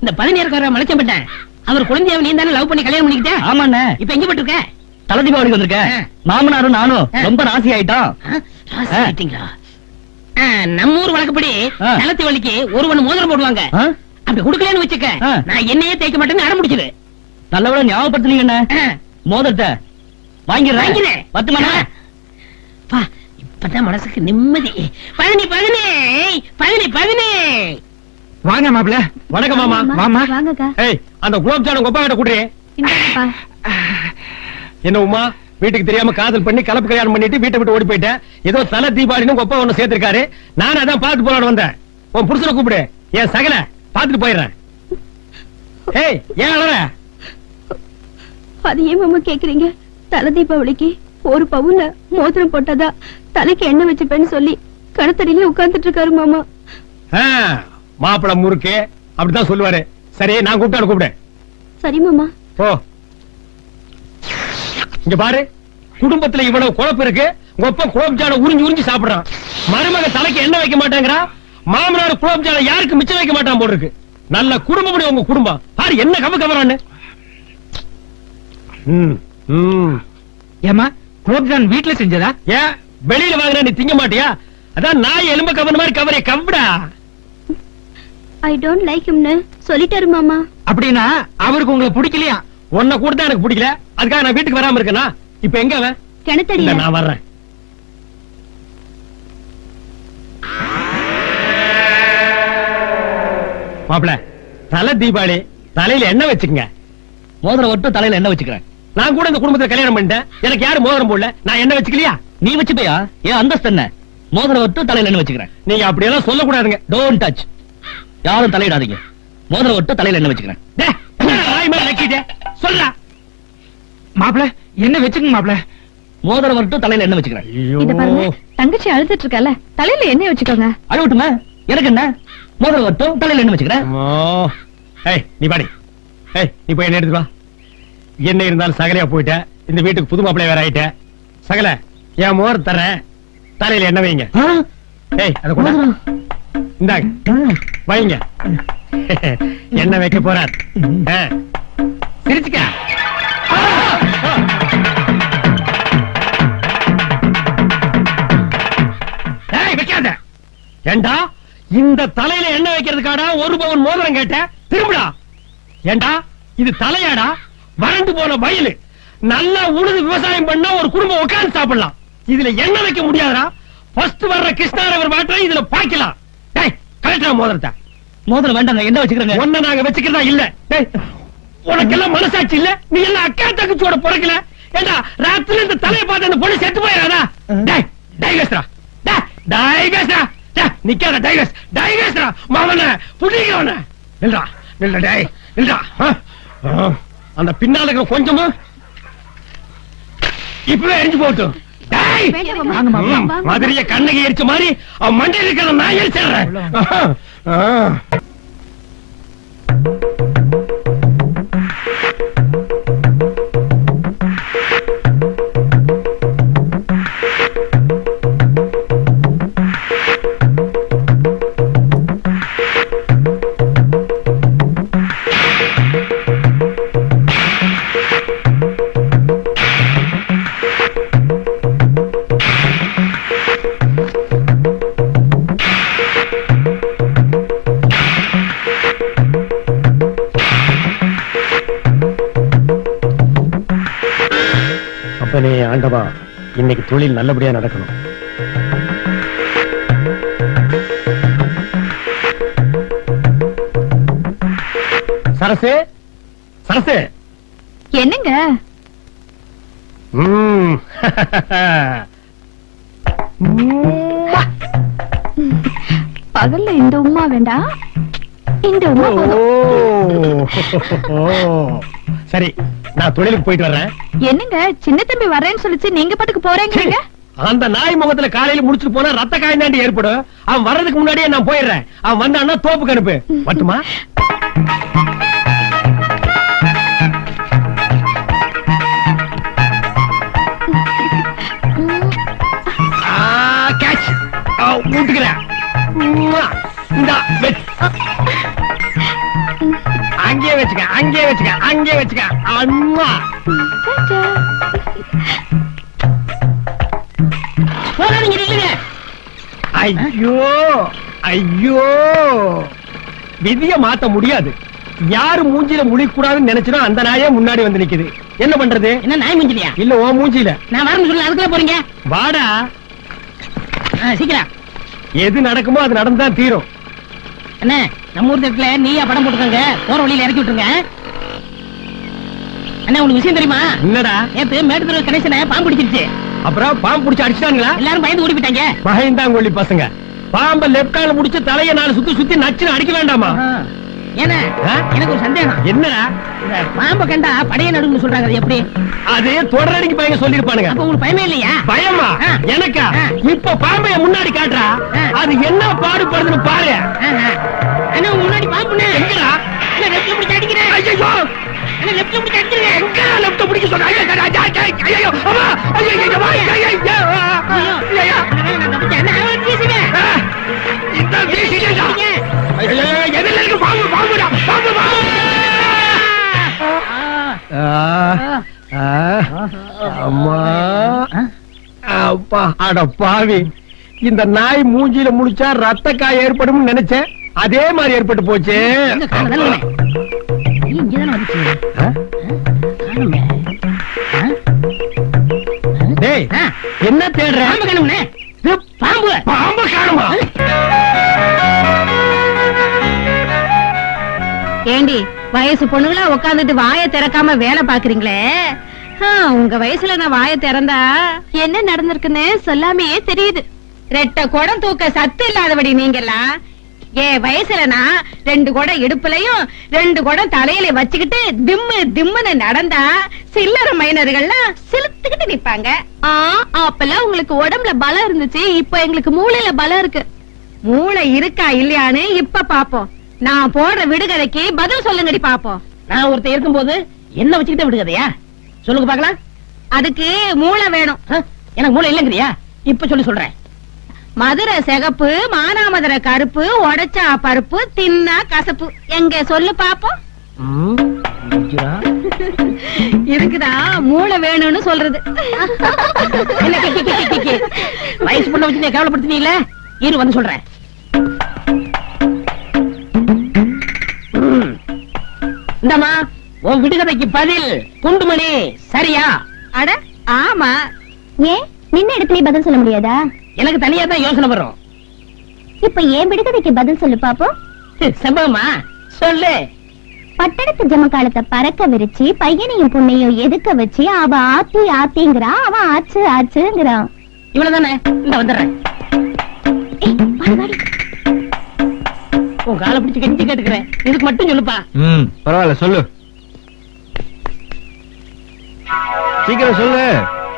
இந்த 17 மலைச்சம்பட்டேன் அவர் குழந்தைய நீ தானே லவ் பண்ணி கல்யாணம் பண்ணிக்கிட்ட? ஆமாண்ணே. இப்ப எங்க போட்டுருக்க? தலை தீபாவளிக்கு வந்திருக்கேன். மாமனாரும் நானும் ரொம்ப ராசி ஆயிட்டோம். நம்ம ஊர் வழக்கப்படி தலை தீபாவளிக்கு ஒருவன் மோதிரம் போடுவாங்க. அப்படி குடுக்கலன்னு வச்சுக்க நான் என்னையே தேய்க்க மாட்டேன்னு அடம் முடிச்சது. நல்லவள ஞாபகப்படுத்துனீங்க. மோதிரத்தை வாங்கிடுறேன். 10 மணி இப்பதான் மனசுக்கு நிம்மதி. 15 வாங்க மாப்பிள. வணக்கம் மாமா. மாமா வாங்கக்கா. அந்த குலோப் ஜாமுன் கொப்பா கிட்ட குடுறே. என்ன உமா வீட்டுக்கு தெரியாம காதல் பண்ணி கலப்பு கல்யாணம் பண்ணிட்டு வீட்டை விட்டு ஓடி போயிட்டேன். ஏதோ தலை தீபாவளின்னு கொப்பா ஒண்ணு சேர்த்திருக்காரு. நான் அதான் பாத்து போலான்னு வந்தேன். உன் புருஷனை கூப்பிடு. என் சகல பாத்துட்டு போயிடுறேன். ஏன் அழற? அது ஏன் மாமா கேக்குறீங்க? தலை தீபாவளிக்கு ஒரு பவுன்ல மோதிரம் போட்டதா தலைக்கு எண்ணெய் வச்சுப்பேன்னு சொல்லி கடத்தடியில உட்கார்ந்துட்டு இருக்காரு மாமா. மாப்பிள முறுக்கு அப்படித்தான் சொல்லுவாரு. சரி நான் கூப்பிட்டு. சரி மாமா. ஓ இங்க பாரு, குடும்பத்துல இவ்வளவு குழப்பம் இருக்கு. ஒப்ப குலோப்ஜான உறிஞ்சு சாப்பிடுறான். மருமக தலைக்கு எண்ணெய் வைக்க மாட்டேங்கிறா. மாமனார் குலோப்ஜான யாருக்கு மிச்சம் வைக்க மாட்டான் போல இருக்கு. நல்ல குடும்பம் உங்க குடும்பம். பாரு என்ன கவரான்னு. ஏமா குலோப்ஜான் வீட்டுல செஞ்சதா? ஏன் வெளியில வாங்குற நீ திங்க மாட்டியா? அதான் நாய் எலும்ப கவன மாதிரி கவரே Gowda. I don't like him சொல்லிட்டாரு மாமா. அப்படின்னா அவருக்கு உங்களை பிடிக்கலையா? உன்னை கூட தான் எனக்கு பிடிக்கல. அதுக்காக நான் வீட்டுக்கு வராம இருக்கேனா? இப்ப எங்க அவன்? கிணத்தடியில. நான் வர்றேன். மாப்பிள தலை தீபாவளி தலையில எண்ணெய் வச்சுக்கங்க. மோதிரம் ஒட்டு தலையில எண்ணெய் வச்சுக்கிறேன். நான் கூட இந்த குடும்பத்துல கல்யாணம் பண்ணிட்டேன். எனக்கு யாரும் மோதிரம் போடல. நான் எண்ணெய் வச்சுக்கலையா? நீ வச்சுப்பையா? ஏன் அந்தஸ்து என்ன? மோதிரம் ஒட்டு தலையில எண்ணெய் வச்சுக்கிறேன். நீங்க அப்படியெல்லாம் சொல்லக்கூடாதுங்க. Don't touch. யாரும் தலையிடாதீங்க. மோதிரம் ஒட்டு தலையில எண்ணெய் வச்சுக்கிறேன். சொல்ல மாப்பிள என்ன வச்சுக்கங்க மாப்பிள. மோதிரம் ஒட்டு தலையில எண்ணெய் வச்சுக்கிறேன். இத பாருங்க, தங்கச்சி அழுதுட்டு இருக்கல, தலையில எண்ணெய் வச்சுக்கோங்க. அழுவட்டுமா? எனக்கு என்ன? மோதிரம் ஒட்டு தலையில எண்ணெய் வச்சுக்கிறேன். நீ பாடி. நீ போய் என்ன எடுத்து வா. என்ன இருந்தாலும் சகலையா போயிட்ட. இந்த வீட்டுக்கு புது மாப்பிளைய வேற ஆயிட்ட. சகல என் மோர் தரேன். தலையில என்ன வைங்க. அத கொண்டா. இந்தாங்க வைங்க. என்ன வைக்க போறார்? சிரிச்சுக்க. வைக்காத. ஏண்டா இந்த தலையில எண்ணெய் வைக்கிறதுக்காடா ஒரு பவுன் மோதிரம் கேட்ட? திரும்புடா. ஏண்டா இது தலையாடா? வறண்டு போன வயலு. நல்லா உழுது விவசாயம் பண்ணா ஒரு குடும்பம் உட்கார்ந்து சாப்பிடலாம். இதுல எண்ணெய் வைக்க முடியாதா? ஃபர்ஸ்ட் வர்ற கிருஷ்ணாரவர் வாட்டரை இதுல பாக்கலாம். கரெக்டா மோதிரத்தை. மோதிரம் வேண்டாங்க, என்ன வச்சுக்கிறேங்க. ஒன்ன நாங்க வச்சுக்கிறதா இல்ல. உனக்கெல்லாம் மனசாட்சி இல்ல? நீ எல்லாம் அக்கா தங்கச்சியோட பிறக்கல. ஏண்டா ராத்திரி இந்த தலையை பார்த்து அந்த பொண்ணு செத்து போயிடாதா? டைகஸ்ரா டைகஸ்ரா நிக்காத. டைகஸ்ரா மாவன புடிங்கவன. நில்றா நில்ற. டேய் நில்றா. அந்த பின்னால கொஞ்சமும் இப்பவே எரிஞ்சு போட்டும். மதுரைய கண்ணகி எரிச்ச மாதிரி அவன் மண்டையில் இருக்கிற நான் எரிச்சிடுறேன். அப்பனே ஆண்டவா, இன்னைக்கு தொழில் நல்லபடியா நடக்கணும். சரசு சரசு என்னங்க? பகல்ல இந்த உமா வேண்டாம், இந்த உமா போதும். சரி, நான் தொழிலுக்கு போயிட்டு வர்றேன். என்னங்க சின்ன தம்பி வரேன்னு சொல்லிச்சு, நீங்க பாட்டுக்கு போறேங்க. அந்த நாய் முகத்துல காலையில முடிச்சுட்டு போனா ரத்த காயம் தாண்டி ஏற்படும். அவன் வர்றதுக்கு முன்னாடியே நான் போயிடுறேன். அவன் வந்தான்னா தோப்புக்கு அனுப்பு. மட்டுமா? வீட்டுக்கிறேன். இந்தா அங்கே வச்சுக்க அங்கே வச்சுக்க அங்கே வச்சுக்க அம்மா ஐயோ ஐயோ விதிய மாத்த முடியாது. யாரு மூஞ்சில முழிக்கூடாதுன்னு நினைச்சனோ அந்த நாயே முன்னாடி வந்து நிக்குது. என்ன பண்றது? என்ன நாய் மூஞ்சிலியா? இல்ல ஓ மூஞ்சில. நான் வரணும் சொல்ல அதுக்குள்ள போறீங்க. வாடா சீக்கிரம். எது நடக்குமோ அது நடந்துதான் தீரும். என்ன நம்ம ஊர் தட்டுல நீயா படம் போட்டுக்கோங்க, போற வழியில இறக்கி விட்டுருங்க. என்ன உனக்கு விஷயம் தெரியுமா? என்னடா? நேத்து மேட்டுத்தெரு கணேசனை பாம்பு பிடிச்சிருச்சு. அப்புறம் பாம்பு பிடிச்சு அடிச்சிட்டாங்களா? எல்லாரும் பயந்து ஓடி போயிட்டாங்க. பயந்தாங்கொள்ளி பசங்க. பாம்ப லெப்ட் கால முடிச்சு தலைய நாலு சுத்தி சுத்தி நச்சு அடிக்க வேண்டாமா? ஏன்னா எனக்கு ஒரு சந்தேகம். என்னடா? பாம்பை கண்டா படைய நடுங்க சொல்றாங்க, அது எப்படி? அது தொடரடிக்கு பையங்க சொல்லிருப்பானுங்க. அப்ப உங்களுக்கு பயமே இல்லையா? பயமா? எனக்கா? இப்ப பாம்பைய முன்னாடி காட்டுறா, அது என்ன பாடுபடுதுன்னு பாரு. அண்ணா முன்னாடி பாம்புண்ணே. எங்கடா? லெப்ட்ல பிடிச்சு அடிக்கிறேன். ஐயோ லெப்ட்ல பிடிச்சு அடிக்கிறேன். எங்க லெப்ட் பிடிக்க சொல்ற? ஐயோ ஐயோ அம்மா ஐயோ ஐயோ ஐயோ இந்த வீசிடா. ஐயோ எதில இருக்கு பாம்பு பாம்புடா பாம்பு பாம்பு. அம்மா அப்பா அட பாவி. இந்த நாய் மூஞ்சில முடிச்சா ரத்த காய் ஏற்படும் நினைச்சேன், அதே மாதிரி ஏற்பட்டு போச்சு. என்ன தேடுற? பாம்பு பாம்பு காணுமா? ஏண்டி வயசு பொண்ணுங்களா உட்காந்துட்டு வாயை திறக்காம வேலை பாக்குறீங்களே, உங்க வயசுல நான் வாயை திறந்தா என்ன நடந்திருக்குன்னு சொல்லாமையே தெரியுது. ரெட்ட குடம் தூக்க சத்து இல்லாதபடி நீங்கெல்லாம். என் வயசுல நான் 2 குடம் இடுப்புலையும் 2 குடம் தலையில வச்சுக்கிட்டு திம்மு திம்முன்னு நடந்தா சில்லற மைனர்கள்லாம் சிலுத்துக்கிட்டு நிப்பாங்க. அப்பெல்லாம் உங்களுக்கு உடம்புல பலம் இருந்துச்சு, இப்ப எங்களுக்கு மூளையில பலம் இருக்கு. மூளை இருக்கா இல்லையான்னு இப்ப பாப்போம். நான் போடுற விடுகதைக்கு பதில் சொல்லுங்கடி பாப்போம். நான் ஒருத்தர் இருக்கும்போது என்ன வச்சுக்கிட்ட விடுகதையா? சொல்லுங்க பாக்கலாம். அதுக்கு மூளை வேணும். எனக்கு மூளை இல்லங்கிறியா? இப்ப சொல்றேன். மதுரை சிகப்பு, மானாமதுரை கருப்பு, உடைச்சா பருப்பு, தின்னா கசப்பு. எங்க சொல்லு பாப்போம். இதுக்குதான் மூளை வேணும்னு சொல்றது. வயசு பொண்ணை வச்சு கேவலப்படுத்தினீங்களே, இரு வந்து சொல்றேன். இந்தமா உன் விடுகதைக்கு பதில் குண்டுமணி. சரியா? அட ஆமா. ஏன் நின்ன இடத்துல பதில் சொல்ல முடியாதா? எனக்கு தனியா தான் யோசனை வரும். இப்ப ஏன் விடுகதைக்கு பதில் சொல்லு பாப்போம். செம்பகமா சொல்லு. பட்டணத்து ஜமக்காலத்தை பறக்க விரிச்சு பையனையும் பொண்ணையும் எதுக்க வச்சு அவ ஆத்தி ஆத்திங்கிறா, அவன் ஆச்சு ஆச்சுங்கிறான். இவ்வளவுதானே? இந்த வந்துடுறேன். உன் காலை பிடிச்சு கெஞ்சி கேட்டுக்கிறேன், இதுக்கு மட்டும் சொல்லுப்பா. பரவாயில்ல சொல்லு, சீக்கிரம் சொல்லு.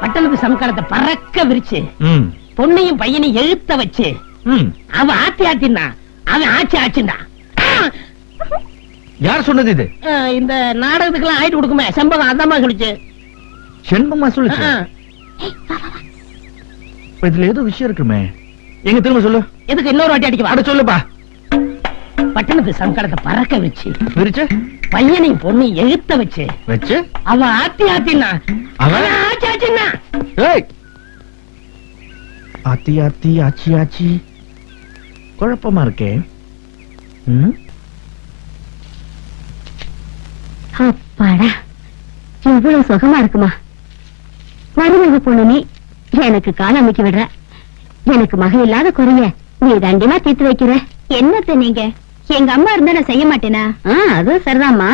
பட்டணத்து சமக்காலத்தை பறக்க விரிச்சு பொண்ணையும் பையனையும் எழுத்த வச்சு அவன் ஆத்தி ஆத்தின்னா அவன் ஆச்சு ஆச்சுன்னா. யார் சொன்னது இது? இந்த நாடகத்துக்கெல்லாம் ஆயிட்டு கொடுக்குமே செம்பகம் அதாம்மா சொல்லிச்சு. செண்பமா சொல்லுச்சு. இதுல ஏதோ விஷயம் இருக்குமே. எங்க திரும்ப சொல்லு. எதுக்கு இன்னொரு வாட்டி அடிக்க? அட சொல்லுப்பா. பட்டணத்து சமக்காலத்தை பறக்க விரிச்சு பையனையும் பொண்ணையும் எழுத்த வச்சு அவன் ஆத்தி ஆத்தின்னா அவன் ஆச்சு ஆச்சுன்னா. ஆத்தி ஆத்தி ஆச்சி ஆச்சி குழப்பமா இருக்கே. அப்பாடா, இவ்வளவு சுகமா இருக்குமா? மருமக பொண்ணு நீ எனக்கு கால அமைக்க விடுற. எனக்கு மக இல்லாத குறைய நீ தண்டிமா தீர்த்து வைக்கிற. என்னத்த நீங்க? எங்க அம்மா இருந்தா நான் செய்ய மாட்டேனா? அதுவும் சரிதாம்மா.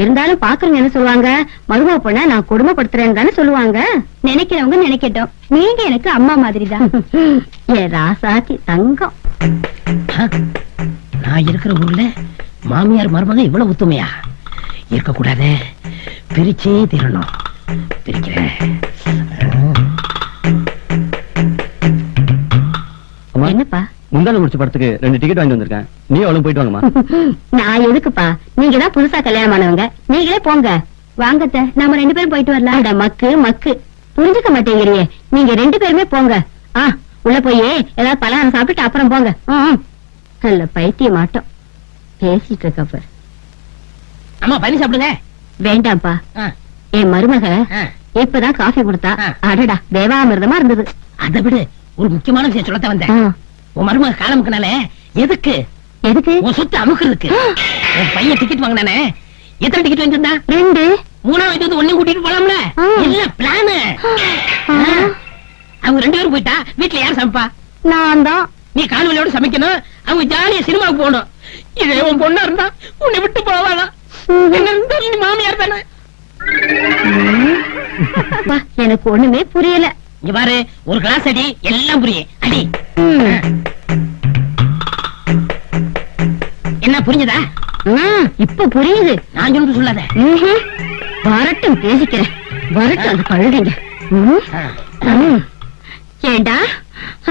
இருந்தாலும் பாக்குறவங்க என்ன சொல்லுவாங்க? மருமக பொண்ண நான் கொடுமைப்படுத்துறேன்னு தானே சொல்லுவாங்க. நினைக்கிறவங்க நினைக்கட்டும், நீங்க எனக்கு அம்மா மாதிரிதான். ஏ ராசாத்தி தங்கம். நான் இருக்கிற ஊர்ல மாமியார் மருமக இவ்வளவு ஒத்துமையா இருக்க கூடாது. பிரிச்சே தீரணும். பிரிக்கிறேன். என்னப்பா? முந்தான முடிச்ச படத்துக்கு 2 டிக்கெட் வாங்கி வந்திருக்கேன். நீ அவளும் போயிட்டு வாங்கம்மா. நான் எதுக்குப்பா? நீங்க தான் புதுசா கல்யாணம் ஆனவங்க, நீங்களே போங்க. வாங்கத்த, நாம 2 பேரும் போயிட்டு வரலாம். மக்கு மக்கு புரிஞ்சுக்க மாட்டேங்கிறியே. நீங்க 2 பேருமே போங்க. உள்ள போய் ஏதாவது பலகாரம் சாப்பிட்டு அப்புறம் போங்க. நல்ல பைத்திய மாட்டோம் பேசிட்டு இருக்கப்ப. அம்மா பண்ணி சாப்பிடுங்க. வேண்டாம்ப்பா, என் மருமக இப்பதான் காஃபி கொடுத்தா. அடடா தேவாமிர்தமா இருந்தது. அதை விடு, ஒரு முக்கியமான விஷயம் சொல்லத்தான் வந்தேன். உன் மருமக காலமுக்குனால எதுக்கு எதுக்கு? உன் சொத்து அமுக்குறதுக்கு. உன் பையன் டிக்கெட் வாங்கினானே, எத்தனை டிக்கெட் வாங்கிருந்தா? 2. 3வது வந்து ஒன்னையும் கூட்டிட்டு போலாம்ல. இல்ல பிளான். அவங்க 2 பேரும் போயிட்டா வீட்டுல யார் சமைப்பா? நான் தான். நீ கால்வலியோட சமைக்கணும், அவங்க ஜாலியா சினிமாவுக்கு போகணும். இதே உன் பொண்ணா இருந்தா உன்னை விட்டு போவாளா? என்ன இருந்தா நீ மாமியார் தானே. எனக்கு ஒண்ணுமே புரியல. இங்க பாரு, ஒரு கிளாஸ் அடி, எல்லாம் புரியும். அடி. என்ன புரிஞ்சதா? இப்ப புரியுது. நான் சொல்லிட்டு சொல்லாத. வரட்டும், பேசிக்கிறேன். வரட்டும் அது கழுதுங்க. ஏண்டா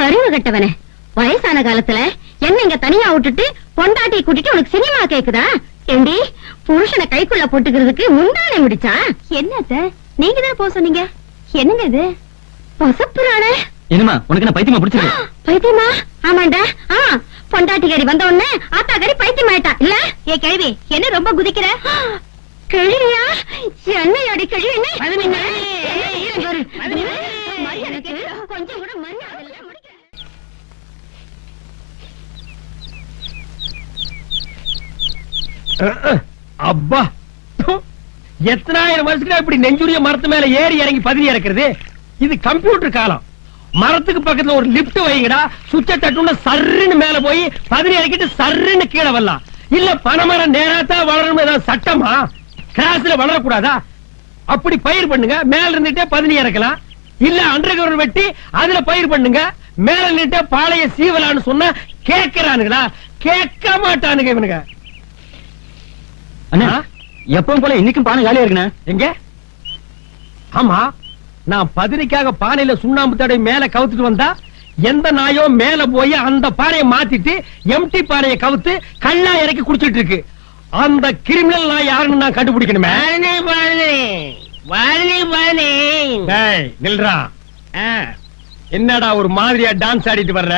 அறிவு கட்டவனே, வயசான காலத்துல என்ன இங்க தனியா விட்டுட்டு பொண்டாட்டியை கூட்டிட்டு உனக்கு சினிமா கேக்குதா? ஏண்டி புருஷனை கைக்குள்ள போட்டுக்கிறதுக்கு முந்தானே முடிச்சா? என்னத்த நீங்க தான் போக சொன்னீங்க. என்னங்க இது பசப்புறானே? என்னமா உனக்கு என்ன பைத்தியமா பிடிச்சிருக்கு? பைத்தியமா? ஆமாண்டா. பொண்டாட்டிக்காரி வந்த உடனே ஆத்தாக்காரி பைத்தியம் ஆயிட்டா இல்ல? ஏ கேள்வி, என்ன ரொம்ப குதிக்கிற? கேள்வியா? என்னையாடி கேள்வி? கொஞ்சம் கூட மரியாதை இல்ல. அப்பா, எத்தனாயிரம் வருஷத்துக்கு இப்படி நெஞ்சுரிய மரத்து மேல ஏறி இறங்கி பதவி இறக்குறது? இது கம்ப்யூட்டர் காலம். மரத்துக்கு பக்கத்துல ஒரு லிப்ட் வைங்கடா, சுவிட்ச தட்டுன சர்ன்னு மேல போய் பதவி இறக்கிட்டு சர்ன்னு கீழே வரலாம். இல்ல பனைமரம் நேராத்தான் வளரணும், ஏதாவது சட்டமா? கிராஸ்ல வளரக்கூடாதா? அப்படி பயிர் பண்ணுங்க, மேல இருந்துட்டே பதவி இறக்கலாம். இல்ல அண்டர் கிரவுண்ட் வெட்டி அதுல பயிர் பண்ணுங்க, மேல நின்னுட்டே பாளைய சீவலான்னு சொன்னா கேட்கிறானுங்களா? கேட்க மாட்டானுங்க இவனுங்க. அண்ணா, எப்பவும் போல இன்னைக்கும் பானை காலியா இருக்குண்ணா. எங்க? ஆமா, நான் பதினிக்காக பானையில சுண்ணாம்பு தடவை மேல கவுத்துட்டு வந்தா எந்த நாயோ மேல போய் அந்த பானையை மாத்திட்டு எம்டி பானையை கவுத்து கல்லா இறக்கி குடிச்சிட்டு இருக்கு. அந்த கிரிமினல் நான் யாருன்னு நான் கண்டுபிடிக்கணுமே. டேய், நில்றா. என்னடா ஒரு மாதிரியா டான்ஸ் ஆடிட்டு வர்ற?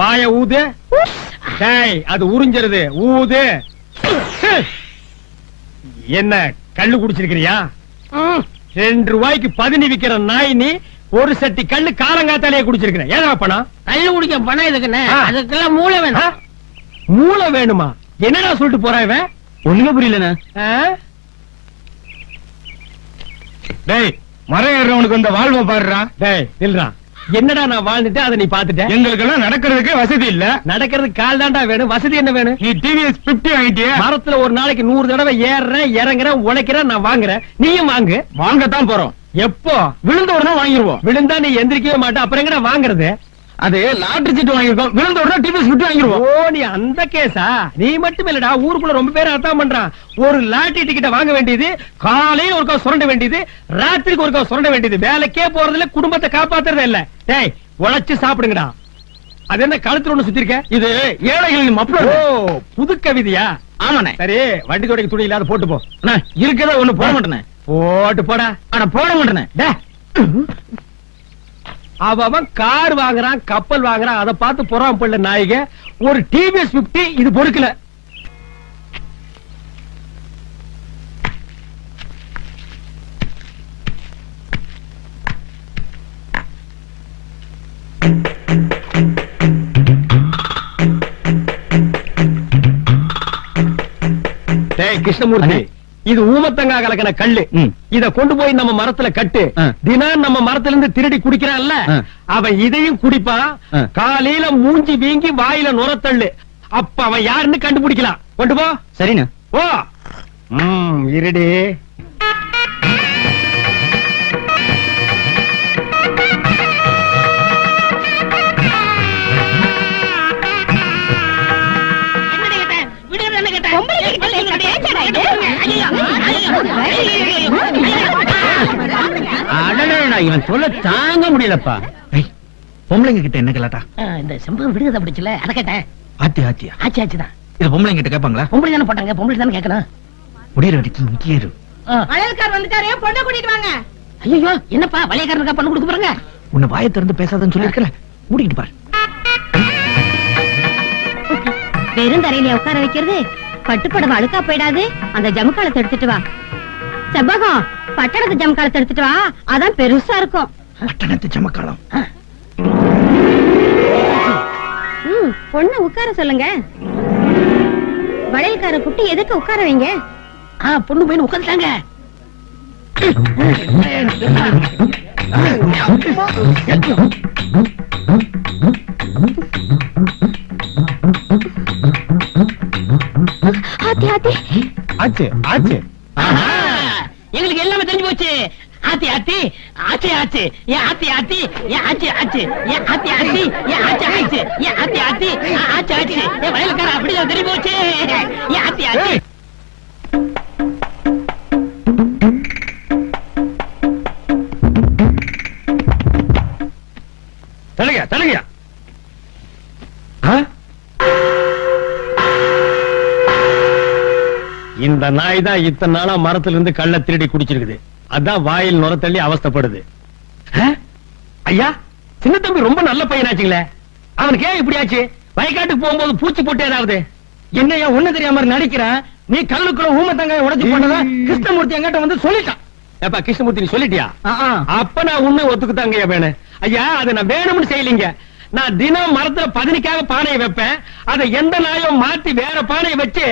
வாய ஊது. டேய், அது உறிஞ்சிருது, ஊது. என்ன கள்ளு குடிச்சிருக்கிறியா? 2 ரூபாய்க்கு 10 விக்கிற நாய் நீ ஒரு சட்டி கள்ளு காலங்காத்தாலேயே குடிச்சிருக்கிற. ஏதா பணம்? கல்லு குடிக்க பணம் எதுக்குன்னு? அதுக்கெல்லாம் மூளை வேணும். மூளை வேணுமா? என்னடா சொல்லிட்டு போறா இவன்? ஒண்ணுமே புரியலண்ணா. டேய், மரம் ஏறவனுக்கு இந்த வாழ்வை பாடுறா. டேய் நில்றா. என்னடா நான் வாழ்ந்துட்டு அதை நீ பாத்துட்ட? எங்களுக்கு எல்லாம் நடக்கிறதுக்கு வசதி இல்ல. நடக்கிறதுக்கு கால் தாண்டா வேணும், வசதி என்ன வேணும்? நீ டிவிஎஸ் 50 வாங்கிட்டிய. மரத்துல ஒரு நாளைக்கு 100 தடவை ஏறுறேன், இறங்குறேன், உழைக்கிறேன், நான் வாங்குறேன். நீயும் வாங்கு. வாங்கத்தான் போறோம். எப்போ? விழுந்த உடனே வாங்கிடுவோம். விழுந்தா நீ எந்திரிக்கவே மாட்டே, அப்புறம் எங்கடா வாங்குறது? அது லாட்டரி சீட்டு வாங்கிருக்கோம். விழுந்த உடனே டிவிஎஸ் 50 வாங்கிடுவோம். ஓ, நீ அந்த கேஸா? நீ மட்டும் இல்லடா, ஊருக்குள்ள ரொம்ப பேர் அதான் பண்றான். ஒரு லாட்டரி டிக்கெட் வாங்க வேண்டியது, காலையில ஒருக்கா சுரண்ட வேண்டியது, ராத்திரிக்கு ஒருக்கா சுரண்ட வேண்டியது. வேலைக்கே போறதுல குடும்பத்தை காப்பாத்துறதே இல்ல. டேய், உழைச்சு சாப்பிடுங்கடா. அது என்ன கழுத்துல ஒண்ணு சுத்தி இருக்க? இது ஏழைகளின் மப்ளர். ஓ, புது கவிதையா? ஆமாண்ணே. சரி, வண்டி துடைக்க துணி இல்லாத போட்டு போ. இருக்கதா ஒண்ணு போட மாட்டேனே. போட்டு போடா. ஆனா போட மாட்டேனே. அவன் கார் வாங்குறான், கப்பல் வாங்குறான், அதை பார்த்து பொறாம பள்ள நாயக. ஒரு டிவிஎஸ் 50 இது பொறுக்கல. டேய் கிருஷ்ணமூர்த்தி, இது ஊமத்தங்கா கலக்கின கல்லு. இத கொண்டு போய் நம்ம மரத்துல கட்டு. தினம் நம்ம மரத்துல இருந்து திருடி குடிக்கிறான்ல, அவன் இதையும் குடிப்பான். காலையில மூஞ்சி வீங்கி வாயில நுரத்தள்ளு. அப்ப அவன் யாருன்னு கண்டுபிடிக்கலாம். கொண்டு போ. சரிண்ணா. ஓ, இருடி. இவன் சொல்ல தாங்க முடியலப்பா. பொம்பளைங்க கிட்ட என்ன கேட்டா? இந்த செம்பகம் விடுதலை பிடிச்சல, அத கேட்டேன். ஆத்தி ஆத்தியா? ஆச்சி ஆச்சிதான். இது பொம்பளைங்க கிட்ட கேட்பாங்களா? பொம்பளை தானே போட்டாங்க, பொம்பளை தானே கேட்கணும். முடியற வரைக்கும் முக்கியரு. அழல்கார் வந்துட்டாரே, பொண்ணை கூட்டிட்டு வாங்க. ஐயோ, என்னப்பா வளையக்காரனுக்கா பொண்ணு கொடுக்க போறாங்க? உன்னை வாயை திறந்து பேசாதன்னு சொல்லிருக்கல, மூடிக்கிட்டு பாரு. வெறும் தரையில உட்கார வைக்கிறது? பட்டுப்படவை அழுக்கா போயிடாது. அந்த ஜமுக்காலத்தை எடுத்துட்டு வா. செவ்வகம், பட்டணத்து ஜமுக்காலத்தை எடுத்துட்டு வா, அதான் பெருசா இருக்கும். பட்டணத்து ஜமக்காலம். பொண்ணு உட்கார சொல்லுங்க. வளையல்கார குட்டி எதுக்கு உட்கார வைங்க? பொண்ணு போய் உட்காந்துட்டாங்க. எங்களுக்கு எல்லாமே தெரிஞ்சு போச்சு. ஆத்தி ஆத்தி ஆச்சி ஆச்சி ஏ ஆத்தி ஆத்தி ஏ ஆச்சி ஆச்சி ஏ ஆத்தி ஆத்தி ஏ ஆச்சி ஆச்சி ஏ ஆத்தி ஆத்தி ஆச்சி ஆச்சி ஏ வயலுக்கார அப்படிதான் தெரிஞ்சு போச்சு. ஏ ஆத்தி ஆத்தி. தலகையா தலகையா. இந்த நாய் தான் இத்தனை நாளா மரத்துல இருந்து கள்ள திருடி குடிச்சிருக்குது. அதான் வாயில் நுர தள்ளி அவஸ்தைப்படுது. ஐயா, சின்ன தம்பி ரொம்ப நல்ல பையனாச்சுங்களே. அவனுக்கு ஏன் இப்படி ஆச்சு? வயக்காட்டுக்கு போகும்போது பூச்சி போட்டு ஏதாவது? என்னையா ஒண்ணு தெரியாம நடிக்கிறான்? நீ கல்லுக்குள்ள ஊமத்தங்காய உடைச்சு போனதா கிருஷ்ணமூர்த்தி என்கிட்ட வந்து சொல்லிட்டான். ஏப்பா கிருஷ்ணமூர்த்தி, நீ சொல்லிட்டியா? அப்ப நான் உண்மை ஒத்துக்குதாங்க வேணும். ஐயா, அதை நான் வேணும்னு செய்யலீங்க. நான் தினம் மரத்துல பதினிக்காக பானையை வைப்பேன். அதை எந்த நாயும் மாத்தி வேற பானையை வச்சு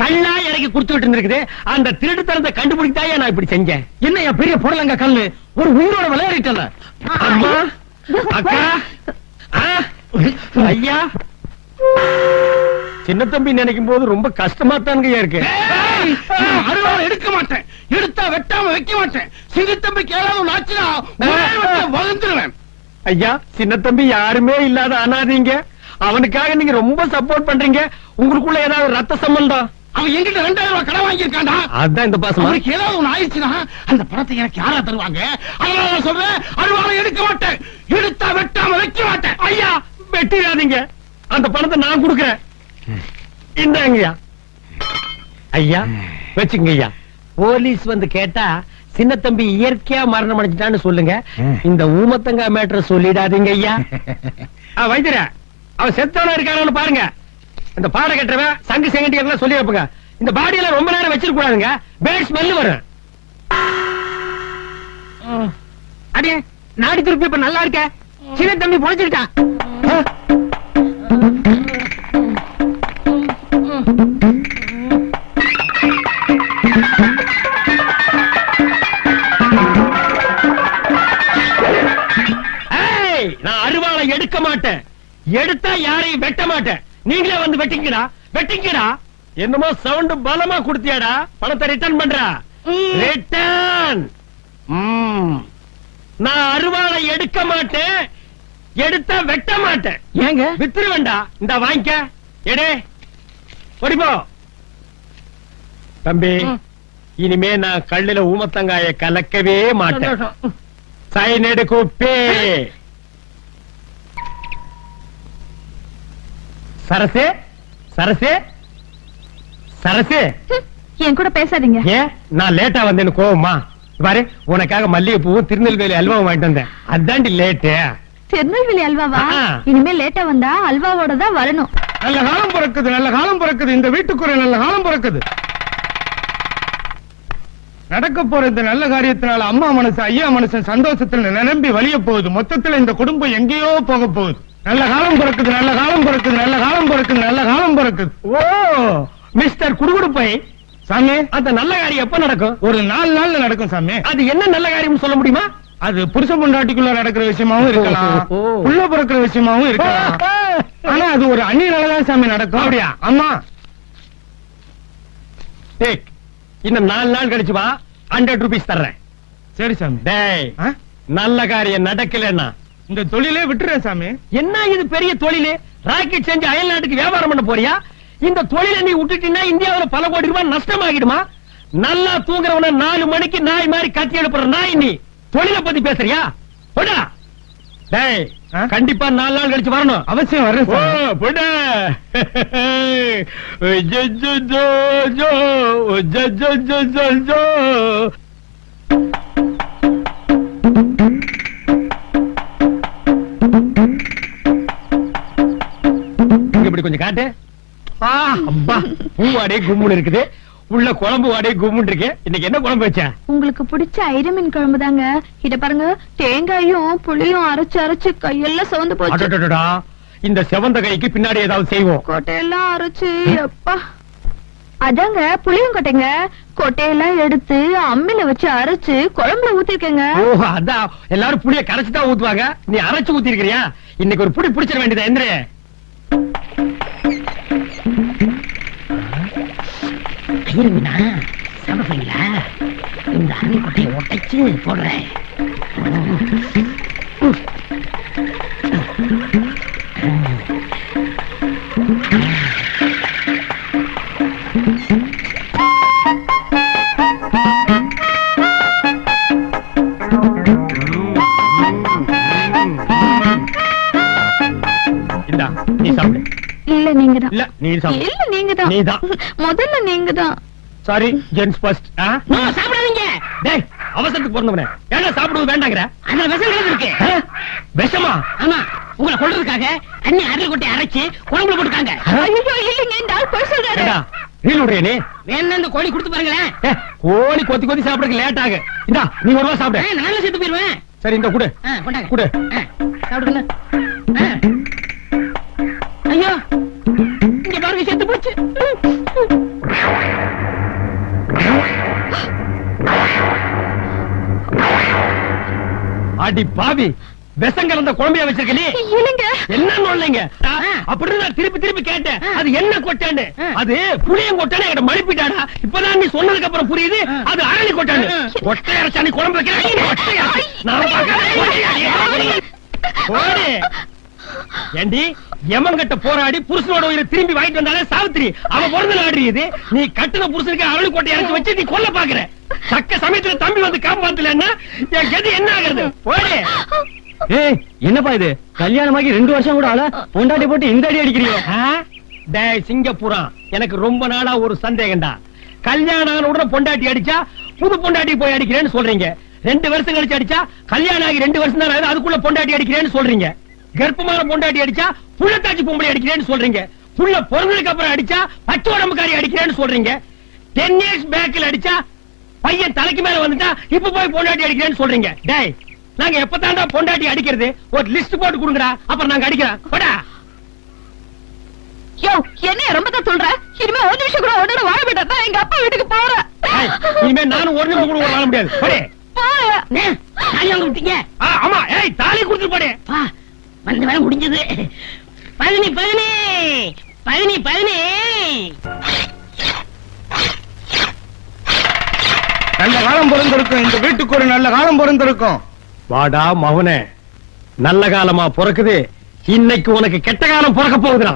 கல்லா இறக்கி குடுத்துட்டு இருந்திருக்குது. அந்த திருட்டுத்தனத்தை கண்டுபிடித்தாயே நான் இப்படி செஞ்சேன். என்னையா பெரிய பொருளங்க கல்லு ஒரு உயிரோட விளையாடிட்டல. அம்மா, அக்கா, ஐயா, சின்ன தம்பி நினைக்கும் போது ரொம்ப கஷ்டமா தானுங்க இருக்கு. அருவாள் எடுக்க மாட்டேன், எடுத்தா வெட்டாம வைக்க மாட்டேன். சின்ன தம்பிக்கு ஏதாவது ஆச்சுன்னா வளர்ந்துருவேன். ஐயா, சின்ன தம்பி யாருமே இல்லாத அனாதீங்க. அவனுக்காக நீங்க ரொம்ப சப்போர்ட் பண்றீங்க. உங்களுக்குள்ள ஏதாவது ரத்த சம்பந்தம்? அவன் என்கிட்ட 2000 ரூபாய் கடன் வாங்கியிருக்காண்டா. அதான் இந்த பாசம். அவனுக்கு ஏதாவது ஒண்ணு ஆயிடுச்சுன்னா அந்த பணத்தை எனக்கு யாரா தருவாங்க? அதனால நான் சொல்றேன், அருவாளை எடுக்க மாட்டேன், எடுத்தா வெட்டாம வைக்க மாட்டேன். ஐயா, வெட்டிடாதீங்க. அந்த பணத்தை நான் கொடுக்கிறேன். இந்தாங்கய்யா. ஐயா, வச்சுங்க ஐயா. போலீஸ் வந்து கேட்டா சின்ன தம்பி இயற்கையா மரணம் அடைஞ்சிட்டான்னு சொல்லுங்க. இந்த ஊமத்தங்கா மேட்டர் சொல்லிடாதீங்க ஐயா. வைத்திர, அவன் செத்தவனா இருக்கானு பாருங்க. இந்த பாட கட்டுறவன் சங்கு செங்கட்டி எல்லாம் சொல்லி வைப்புங்க. இந்த பாடியெல்லாம் ரொம்ப நேரம் வச்சிருக்க கூடாதுங்க. பேட் ஸ்மெல் வரும். அடே, நாடி திருப்பி இப்ப நல்லா இருக்க. சின்ன தம்பி பொழைச்சிருக்கான். நான் அருவாளை எடுக்க மாட்டேன், எடுத்தா யாரையும் வெட்ட மாட்டேன். நீங்களே வந்து வெட்டிங்கடா, வெட்டிங்கடா. என்னமோ சவுண்ட் பலமா குடுத்தியாடா. பணத்தை ரிட்டர்ன் பண்றா. ரிட்டர்ன். நான் அருவாளை எடுக்க மாட்டேன், எடுத்தா வெட்ட மாட்டேன். ஏங்க வித்துரு வேண்டா. இந்த வாங்கிக்க. எடே ஓடிப்போ. தம்பி, இனிமே நான் கல்லுல ஊமத்தங்காய கலக்கவே மாட்டேன். சைனடு குப்பே. சரசே, சரசே, சரசே, என் கூட பேசாதீங்க. ஏன் நான் லேட்டா வந்தேன்னு கோவமா? பாரு, உனக்காக மல்லிகை பூவும் திருநெல்வேலி அல்வாவும் வாங்கிட்டு வந்தேன். அதாண்டி லேட்டு. திருநெல்வேலி அல்வாவா? இனிமே லேட்டா வந்தா அல்வாவோட தான் வரணும். நல்ல காலம் பிறக்குது, நல்ல காலம் பிறக்குது. இந்த வீட்டுக்குள்ள நல்ல காலம் பிறக்குது. நடக்க போற இந்த நல்ல காரியத்தினால அம்மா மனசு ஐயா மனசு சந்தோஷத்துல நிரம்பி வலிய போகுது. மொத்தத்துல இந்த குடும்பம் எங்கேயோ போக போகுது. நல்ல காலம் பிறக்குது, நல்ல காலம் பிறக்குது, நல்ல காலம் பிறக்குது, நல்ல காலம் பிறக்குது. ஓ மிஸ்டர் குடுகுடுப்பை சாமி, அந்த நல்ல காரியம் எப்ப நடக்கும்? ஒரு 4 நாள்ல நடக்கும் சாமி. அது என்ன நல்ல காரியம் சொல்ல முடியுமா? அது புருஷ பொண்டாட்டிக்குள்ள நடக்கிற விஷயமாவும் இருக்கலாம், உள்ள பிறக்கிற விஷயமாவும் இருக்கலாம். ஆனா அது ஒரு அந்நியனாலதான் சாமி நடக்கும். அப்படியா? ஆமா. இன்னும் 4 நாள் கழிச்சு வா, 100 ரூபீஸ் தர்றேன். சரி சாமி. டேய், நல்ல காரியம் நடக்கலன்னா இந்த தொழிலே விட்டுறேன் சாமி. என்ன இது பெரிய தொழிலே? ராக்கெட் செஞ்சு அயல் நாட்டுக்கு வியாபாரம் பண்ண போறியா? இந்த தொழிலை நீ விட்டுட்டீங்கன்னா இந்தியாவுல பல கோடி ரூபாய் நஷ்டமாகிடுமா? நல்லா தூங்குறவன 4 மணிக்கு நாய் மாதிரி கத்தி எழுப்புற நாய் நீ தொழிலை பத்தி பேசுறியா? போடா. டேய், கண்டிப்பா 4 நாள் கழிச்சு வரணும். அவசியம் வரேன். இப்படி கொஞ்சம் காட்டு. அப்பா பூ வாடே கும்முன்னு இருக்குது, உள்ள குழம்பு வாடே கும்முன்னு இருக்கு. இன்னைக்கு என்ன குழம்பு வச்ச? உங்களுக்கு பிடிச்ச ஐரமீன் குழம்பு தாங்க. இத பாருங்க, தேங்காயும் புளியும் அரைச்சு அரைச்சு கையெல்லாம் சவந்து போச்சு. அடடடடா, இந்த செவந்த கைக்கு பின்னாடி ஏதாவது செய்வோம். கொட்டையெல்லாம் அரைச்சு எப்பா. அதாங்க புளியங்கொட்டைங்க. கொட்டையெல்லாம் எடுத்து அம்மில வச்சு அரைச்சு குழம்புல ஊத்திருக்கேங்க. ஓ, அதான் எல்லாரும் புளிய கரைச்சு தான் ஊத்துவாங்க, நீ அரைச்சு ஊத்தி இருக்கிறியா? இன்னைக்கு ஒரு புடி பிடிச்சிட வேண்டியதா? எந்திரே. ஐயருங்கண்ணா சாப்பிடுறீங்களா? இந்த அரணி கொட்டையை உடைச்சு போடுறேன். இந்தா, நீ சாப்பிடு. இல்ல நீங்கதான். இல்ல, நீ சாப்பிடு. இல்ல நீங்கதான். நீதான். முதல்ல நீங்கதான். Sorry, gents first. சாப்பிடாதீங்க. டேய், அவசரத்துக்கு பிறந்தவனே, ஏன்னா சாப்பிடுவது வேண்டாங்கிற? அதுல விஷம் கலந்து இருக்கு. விஷமா? ஆமா, உங்களை கொல்றதுக்காக அண்ணி அரணி கொட்டையை அரைச்சு குழம்புல போட்டுக்காங்க. ஐயோ இல்லைங்க, இந்த ஆள் போய் சொல்றாரு. ஏண்டா, ரீல் விடுறியா நீ? வேணா இந்த கோழி கொடுத்து பாருங்களேன். கோழி கொத்தி கொத்தி சாப்பிடுறதுக்கு லேட் ஆகு. இந்தா, நீ ஒரு ரூபா சாப்பிடு. நானும் செத்து போயிருவேன். சரி, இந்த குடு கொண்டாங்க. குடு. சாப்பிடுங்க. ஐயோ, இங்க பாருங்க, செத்து போச்சு. அடி பாவி, விஷம் கலந்த குழம்பையா வச்சிருக்க நீ? இல்லைங்க. என்ன இல்லைங்க அப்படின்னு நான் திருப்பி திருப்பி கேட்டேன். அது என்ன கொட்டான்னு? அது புளியம் கொட்டான்னு என்கிட்ட மழுப்பிட்டாடா. இப்பதான் நீ சொன்னதுக்கு அப்புறம் புரியுது அது அரளி கொட்டான்னு. கொட்டை அரைச்சா நீ குழம்பு வைக்கிறேன். நான் பார்க்கிறேன். போடு. ஏண்டி, எமங்கட்ட போராடி புருஷனோட உயிரை திரும்பி வாங்கிட்டு வந்தாலே சாவித்திரி, அவ பிறந்த நாடு இது. நீ கட்டுன புருஷனுக்கு அரளி கொட்டை இறக்கி வச்சு நீ கொல்ல பாக்குற. தக்க சமயத்துல தம்பி வந்து காப்பாத்தலன்னா என் கதி என்ன ஆகுறது? போடு. ஏய், என்னப்பா இது? கல்யாணமாகி 2 வருஷம் கூட ஆள பொண்டாட்டி போட்டு இந்த அடி அடிக்கிறீங்க. டேய் சிங்கப்பூரா, எனக்கு ரொம்ப நாளா ஒரு சந்தேகம்டா. கல்யாணம் ஆன உடனே பொண்டாட்டி அடிச்சா புது பொண்டாட்டி போய் அடிக்கிறேன்னு சொல்றீங்க. 2 வருஷம் கழிச்சு அடிச்சா கல்யாணம் ஆகி 2 வருஷம் தான் ஆகுது, அதுக்குள்ள பொண்டாட்டி அடிக்கிறேன்னு சொல்றீங்க. கர்ப்பமான பொண்டாட்டி அடிச்சா புள்ளத்தாச்சி பொம்பளை அடிக்கிறேன்னு சொல்றீங்க. புள்ள பிறந்ததுக்கு அப்புறம் அடிச்சா பச்சை உடம்புக்காரி அடிக்கிறேன்னு சொல்றீங்க. 10 years பேக்ல அடிச்சா பையன் தலைக்கு மேல வந்துட்டா இப்ப போய் பொண்டாட்டி அடிக்கிறேன்னு சொல்றீங்க. டேய், நாங்க எப்பதாண்டா பொண்டாட்டி அடிக்கிறது? ஒரு லிஸ்ட் போட்டு கொடுங்கடா, அப்புறம் நாங்க அடிக்கிறோம். போடா. யோ, என்ன ரொம்ப தான் சொல்ற? இனிமே ஒரு நிமிஷம் கூட உடனே வாழ விட்டா எங்க அப்பா வீட்டுக்கு போறேன். இனிமே நானும் ஒரு நிமிஷம் கூட வாழ முடியாது. போடே. தாலி வாங்க விட்டீங்க. ஆமா, ஏய் தாலி கொடுத்து போடே. வந்து வேலை முடிஞ்சது. 15 நல்ல காலம் பிறந்திருக்கும், இந்த வீட்டுக்கு ஒரு நல்ல காலம் பிறந்திருக்கும். வாடா மகனே, நல்ல காலமா பிறக்குது. இன்னைக்கு உனக்கு கெட்ட காலம் பிறக்க போகுதுடா.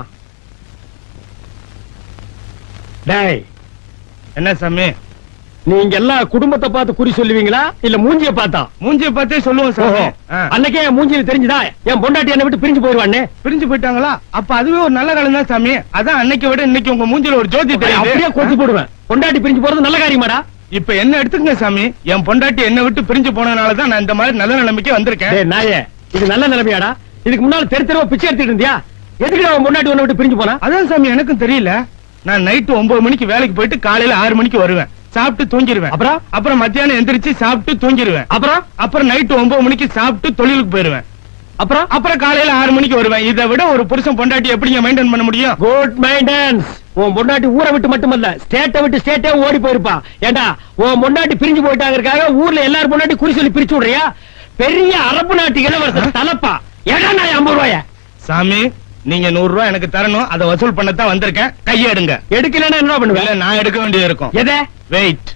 டேய், என்ன சாமி? நீங்க எல்லாம் குடும்பத்தை பார்த்து குறி சொல்லுவீங்களா இல்ல மூஞ்சிய பார்த்தா? மூஞ்சிய பார்த்தே சொல்லுவோம் சாமி. அன்னைக்கே என் மூஞ்சியில தெரிஞ்சுதா என் பொண்டாட்டி என்னை விட்டு பிரிஞ்சு போயிருவான்னு? பிரிஞ்சு போயிட்டாங்களா? அப்ப அதுவே ஒரு நல்ல காலம் தான் சாமி. அதான் அன்னைக்கு விட இன்னைக்கு உங்க மூஞ்சில ஒரு ஜோதி தெரியுது. அப்படியே கொத்தி போடுவேன். பொண்டாட்டி பிரிஞ்சு போறது நல்ல காரியமாடா? இப்ப என்ன எடுத்துக்கங்க சாமி, என் பொண்டாட்டி என்ன விட்டு பிரிஞ்சு போனதுனாலதான் நான் இந்த மாதிரி நல்ல நிலைமைக்கு வந்திருக்கேன். டேய் நாயே, இது நல்ல நிலைமையாடா? இதுக்கு முன்னால தெரு தெருவா பிச்சை எடுத்துட்டு இருந்தியா? எதுக்கு அவன் பொண்டாட்டி உன்னை விட்டு பிரிஞ்சு போனா? அதான் சாமி எனக்கும் தெரியல. நான் நைட்டு 9 மணிக்கு வேலைக்கு போயிட்டு காலையில 6 மணிக்கு வருவேன். சாப்பிட்டு தூங்கிடுவேன். அப்புறம் மத்தியானம் எந்திரிச்சு சாப்பிட்டு தூங்கிடுவேன். அப்புறம் நைட்டு 9 மணிக்கு சாப்பிட்டு தொழிலுக்கு போயிருவேன். அப்புறம் காலையில 6 மணிக்கு வருவேன். இதை விட ஒரு புருஷன் பொண்டாட்டி எப்படிங்க மெயின்டைன் பண்ண முடியும்? Good maintenance. உன் பொண்டாட்டி ஊரை விட்டு மட்டுமல்ல, ஸ்டேட்டை விட்டு ஸ்டேட்டே ஓடி போயிருப்பா. ஏண்டா, உன் பொண்டாட்டி பிரிஞ்சு போயிட்டாங்க ஊர்ல எல்லாரும் பொண்டாட்டி குறி சொல்லி பிரிச்சு விடுறியா? பெரிய அரபு நாட்டு இளவரசர் தலப்பா. ஏடா நான் 50 ரூபாய? சாமி, நீங்க 100 ரூபாய் எனக்கு தரணும். அதை வசூல் பண்ணத்தான் வந்திருக்கேன். கையை எடுங்க. எடுக்கலன்னா என்ன பண்ணுவேன்? நான் எடுக்க வேண்டியது இருக்கும். எதை? வெயிட்.